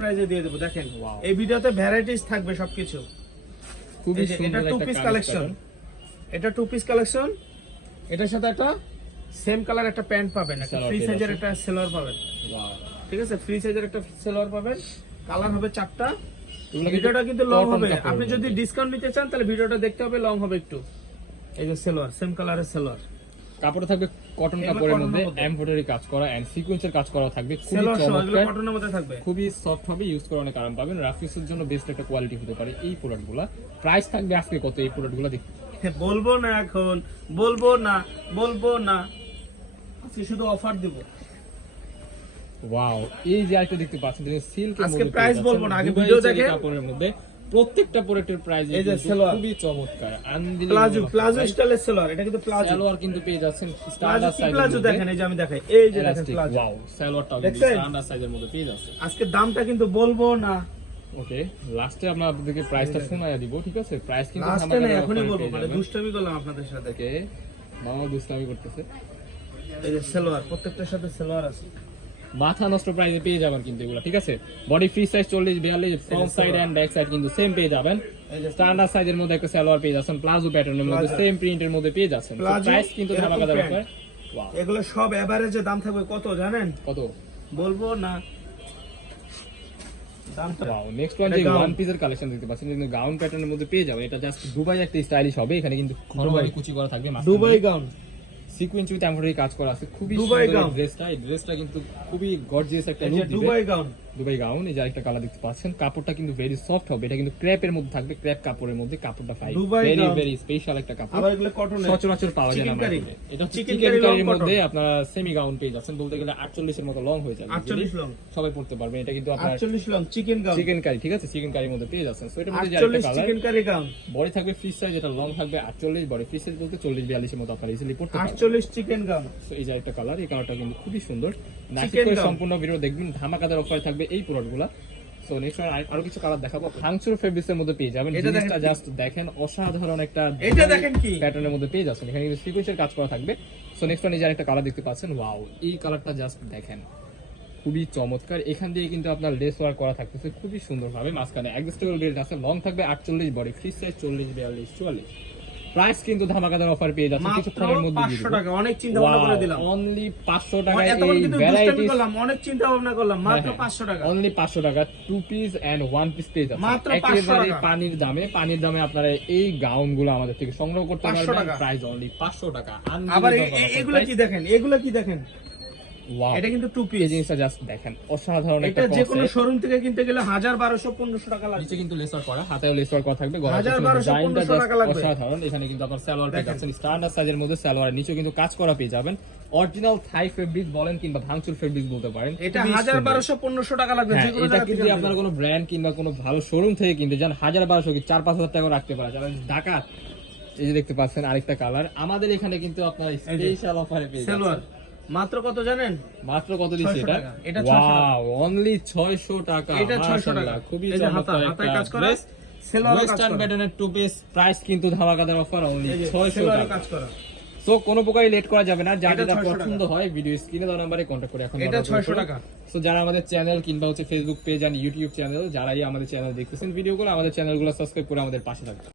প্রাইজে দিয়ে দেবো দেখেন। এই ভিডিওতে ভ্যারাইটিস থাকবে সবকিছু। খুবই সুন্দর এটা টু পিস কালেকশন এটা টু পিস কালেকশন এটার সাথে একটা সেম কালার একটা প্যান্ট পাবেন একটা ফ্রি সাইজের একটা সেলোয়ার পাবেন। ঠিক আছে? ফ্রি সাইজের একটা সেলোয়ার পাবেন। কালার হবে চারটা। ভিডিওটা কিন্তু লং হবে। আপনি যদি ডিসকাউন্ট নিতে চান তাহলে ভিডিওটা দেখতে হবে লং হবে একটু। এই যে সেলোয়ার সেম কালারের সেলোয়ার কাপড় থাকবে কটন কাপড়ের মধ্যে। এমব্রয়ডারি কাজ করা এন্ড সিকোয়েন্সের কাজ করা থাকবে খুবই চমৎকার। কটনের মধ্যে থাকবে। খুবই সফট হবে ইউজ করে অনেক আরাম পাবেন। রাফিসের জন্য বেস্ট একটা কোয়ালিটি হতে পারে এই প্রোডাক্টগুলো প্রাইস থাকবে আজকে কত এই প্রোডাক্টগুলো দেখতে? বলব না এখন বলব না বলব না। আজকে শুধু অফার দিব। ওয়াও এই যে আরেকটা দেখতে পাচ্ছেন সিল্কের আজকে মধ্যে price পেয়ে বলব না, আগে চেরি দেখেন। কাপড়ের মধ্যে। প্রত্যেকটা প্রোডাক্টের প্রাইস এই যে সালোয়ার। খুবই চমৎকার আনবিলিভেবল প্লাজো প্লাজো স্টাইলের সেলোয়ার এটা কিন্তু প্লাজো। সালোয়ার কিন্তু পেয়ে যাচ্ছেন স্ট্যান্ডার্ড কি সাইজের প্লাজো দেখেন এই যে আমি দেখাই। এই যে দেখেন প্লাজো। ওয়াও দেখছেন? স্ট্যান্ডার্ড সাইজের মধ্যে পেয়ে যাচ্ছে। আজকে দামটা কিন্তু বলব না। ওকে লাস্টে আমরা আপনাদেরকে প্রাইসটা শোনায়া দিব ঠিক আছে? প্রাইস কিন্তু লাস্টে না এখনই বলব মানে। দুষ্টামি করলাম আপনাদের সাথে। ওকে মামা দুষ্টামি করতেছে। এই যে সেলোয়ার প্রত্যেকটার সাথে সেলোয়ার আছে। মাথা নষ্ট প্রাইসে পেয়ে যাবেন কিন্তু এগুলো ঠিক আছে? বডি ফ্রি সাইজ চল্লিশ বিয়াল্লিশ front side and back side কিন্তু সেম পেয়ে যাবেন। স্ট্যান্ডার্ড সাইজের মধ্যে একটা সালোয়ার পেয়ে যাচ্ছেন প্লাজো প্যাটার্নের মধ্যে সেম প্রিন্টের মধ্যে পেয়ে যাচ্ছেন। প্রাইস কিন্তু। অফার ওয়াও এগুলো সব এভারেজে দাম থাকবে কত জানেন? কত? বলব না। নেক্সট ওয়ান যে ওয়ান পিসের কালেকশন দেখতে পাচ্ছেন কিন্তু গাউন প্যাটার্নের মধ্যে পেয়ে যাবেন এটা জাস্ট দুবাই একটা স্টাইলিশ হবে এখানে কিন্তু ঘরবাড়ি কুচি করা থাকবে Dubai gown sequence with embroidery কাজ করা আছে খুবই সুন্দর ড্রেসটা এই ড্রেসটা কিন্তু খুবই গর্জিয়াস একটা লুক দিবে। দুবাই গাউন দুবাই গাউন এই যে একটা কালার দেখতে পাচ্ছেন কাপড়টা কিন্তু ভেরি সফট হবে এটা কিন্তু ক্র্যাপের মধ্যে থাকবে ক্র্যাপ কাপড়ের মধ্যে কাপড়টা ফাইন ভেরি ভেরি স্পেশাল একটা কাপড়। এগুলো কটনের সচরাচর পাওয়া যায় না এটা চিকেন কারির মধ্যে আপনারা সেমি গাউন পেয়ে যাচ্ছেন বলতে গেলে 48 এর মতো লং হয়ে যাবে। 48 long। সবাই পড়তে পারবেন এটা কিন্তু আপনার 48 long chicken gown chicken curry ঠিক আছে? চিকেন কারির মধ্যে পেয়ে যাচ্ছেন। সো এটার মধ্যে যে 48 colour chicken curry gown body থাকবে ফ্রি সাইজ এটা লং থাকবে 48 বডি ফ্রি সাইজ বলতে 40 42 এর মতো আপনারা ইজিলি পড়তে পারবেন। 48 চিকেন গাউন এই যে একটা কালার এই কালারটা কিন্তু খুবই সুন্দর। সম্পূর্ণ ভিডিও দেখবেন ধামাকাদার অফার থাকবে এই প্রোডাক্টগুলো সো নেক্সট আরও কিছু কালার দেখাবো। ভাঙচুর ফেব্রিক্স মধ্যে পেয়ে যাবেন। জিনিসটা জাস্ট দেখেন অসাধারণ একটা এটা দেখেন কি? প্যাটার্নের মধ্যে পেয়ে যাচ্ছেন। এখানে কিন্তু সিকোয়েন্সের কাজ করা থাকবে। সো নেক্সট ওয়ান এই যে একটা কালার দেখতে পাচ্ছেন ওয়াও এই কালারটা জাস্ট দেখেন। খুবই চমৎকার। এখান দিয়ে কিন্তু আপনার লেস ওয়ার করা থাকতেছে খুবই সুন্দরভাবে। মাঝখানে অ্যাডজাস্টেবল বেল্ট আছে লং থাকবে আটচল্লিশ বডি ফ্রি সাইজ চল্লিশ বিয়াল্লিশ চুয়াল্লিশ। প্রাইস কিন্তু ধামাকাদার অফার পেয়ে যাচ্ছে কিছুক্ষণের মধ্যে দিয়ে 500 টাকা অনেক চিন্তা ভাবনা করে দিলাম। অনলি 500 টাকা এই ভ্যারাইটি করলাম অনেক চিন্তা ভাবনা করলাম মাত্র হ্যাঁ, 500 টাকা। অনলি 500 টাকা two piece and one piece পেয়ে যাচ্ছে মাত্র 500 টাকা। পানির দামে পানির দামে আপনারা এই গাউনগুলো আমাদের থেকে সংগ্রহ করতে পারবেন। প্রাইস অনলি 500 টাকা। আবার এগুলো কি দেখেন? এগুলো কি দেখেন? এটা কিন্তু টু এই জিনিসটা জাস্ট দেখেন অসাধারণ একটা এটা যে কোনো শোরুম থেকে কিনতে গেলে হাজার বারোশো পনেরোশো টাকা লাগবে। নিচে কিন্তু লেসার করা হাতেও লেসার করা থাকবে গলার হাজার পেছনে বারোশো ডিজাইনটা পনেরোশো টাকা লাগবে। অসাধারণ। এখানে কিন্তু আপনার সালোয়ার পেয়ে দেখেন। যাচ্ছেন স্ট্যান্ডার্ড সাইজের মধ্যে সালোয়ার। নিচে কিন্তু কাজ করা পেয়ে যাবেন। অরিজিনাল থাই ফেব্রিক বলেন কিংবা ভাঙচুর ফেব্রিক বলতে পারেন এটা খুবই হাজার সুন্দর। বারোশো পনেরোশো টাকা লাগবে হ্যাঁ, যে কোনো এটা কিন্তু আপনার কোনো ব্র্যান্ড কিংবা কোনো ভালো শোরুম থেকে কিনতে যান হাজার বারোশো কি চার পাঁচ হাজার টাকা রাখতে পারে যারা ডাকাত এই যে দেখতে পাচ্ছেন আরেকটা কালার আমাদের এখানে কিন্তু আপনার স্পেশাল অফারে পেয়ে সেলোয়ার। যাচ্ছেন মাত্র কত জানেন? মাত্র কত দিচ্ছে 600 এটা। এটা 600 টাকা। ওয়াও অনলি 600 টাকা। এটা 600 টাকা। খুবই হাতা চমৎকার হাতায় কাজ করা ওয়েস্টার্ন প্যাটার্নের টু পিস প্রাইস কিন্তু ধামাকাদার অফার অনলি 600 টাকা। কাজ করা। সো কোনো প্রকারই লেট করা যাবে না। যার এটা যেটা পছন্দ হয় ভিডিও স্ক্রিনে দেওয়া নম্বরে কন্ট্যাক্ট করে এখন এটা 600 টাকা। সো যারা আমাদের চ্যানেল কিংবা হচ্ছে Facebook page and YouTube channel যারাই আমাদের চ্যানেল দেখতেছেন ভিডিওগুলো আমাদের চ্যানেলগুলো সাবস্ক্রাইব করে আমাদের পাশে থাকবে